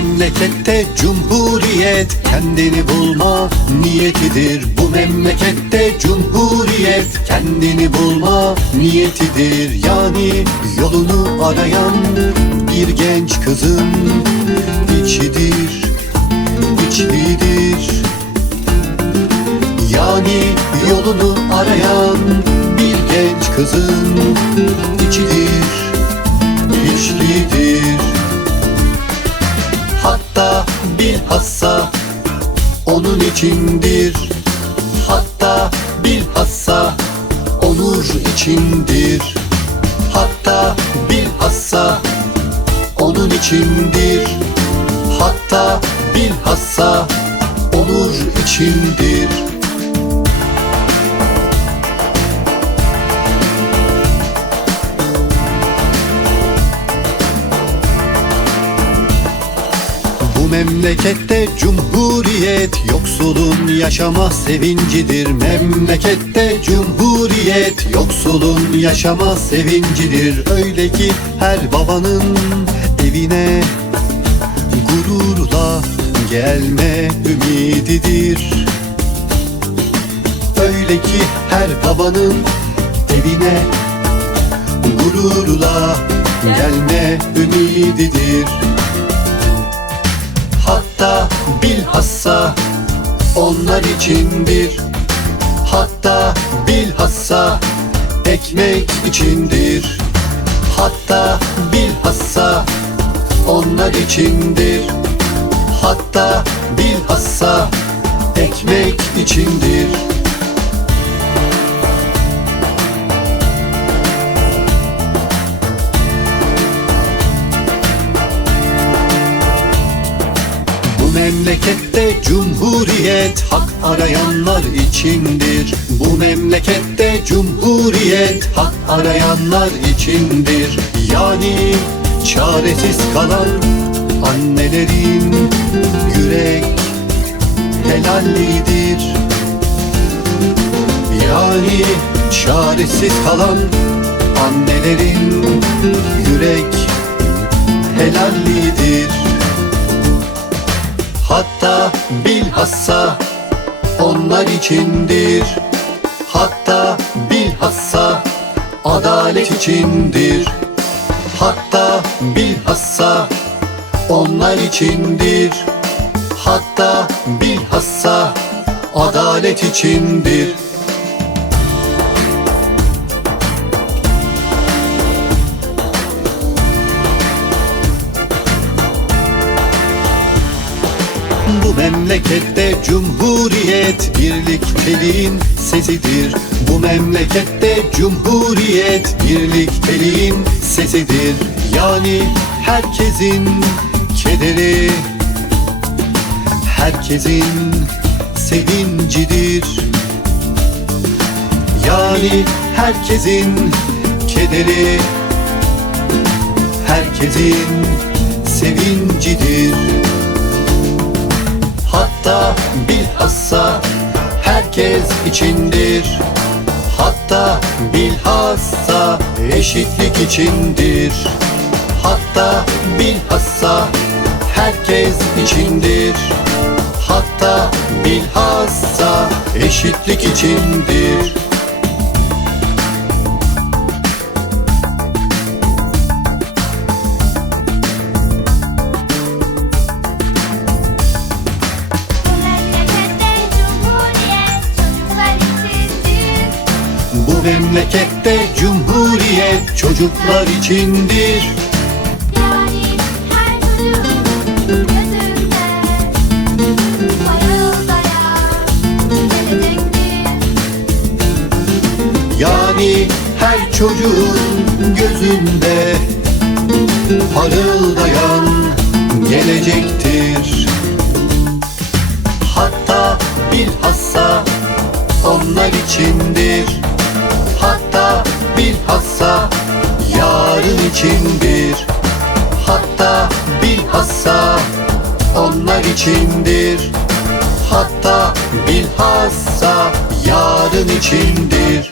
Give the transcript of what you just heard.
memlekette cumhuriyet kendini bulma niyetidir. Bu memlekette cumhuriyet kendini bulma niyetidir. Yani yolunu arayan bir genç kızın içidir, içlidir. Yani yolunu arayan bir genç kızın içidir, içlidir. Hatta bilhassa onun içindir. Hatta bilhassa onur içindir. Hatta bilhassa onun içindir. Hatta bilhassa onur içindir. Bu memlekette cumhuriyet yoksulun yaşama sevincidir. Memlekette cumhuriyet yoksulun yaşama sevincidir. Öyle ki her babanın evine gururla gelme ümididir. Öyle ki her babanın evine gururla gelme ümididir. Hatta bilhassa onlar içindir. Hatta bilhassa ekmek içindir. Hatta bilhassa onlar içindir. Hatta bilhassa ekmek içindir. Bu memlekette cumhuriyet hak arayanlar içindir. Bu memlekette cumhuriyet hak arayanlar içindir. Yani çaresiz kalan annelerin yürek helallidir. Yani çaresiz kalan annelerin yürek helallidir. Hatta bilhassa onlar içindir. Hatta bilhassa adalet içindir. Hatta bilhassa onlar içindir. Hatta bilhassa adalet içindir. Bu memlekette cumhuriyet birlikteliğin sesidir. Bu memlekette cumhuriyet birlikteliğin sesidir. Yani herkesin kederi herkesin sevincidir. Yani herkesin kederi herkesin sevincidir. Hatta bilhassa herkes içindir. Hatta bilhassa eşitlik içindir. Hatta bilhassa herkes içindir. Hatta bilhassa eşitlik içindir. Bu memlekette cumhuriyet çocuklar içindir. Yani her çocuğun gözünde parıldayan gelecektir. Yani her çocuğun gözünde parıldayan gelecektir. Hatta bilhassa onlar içindir. Hatta bilhassa yarın içindir. Hatta bilhassa onlar içindir. Hatta bilhassa yarın içindir.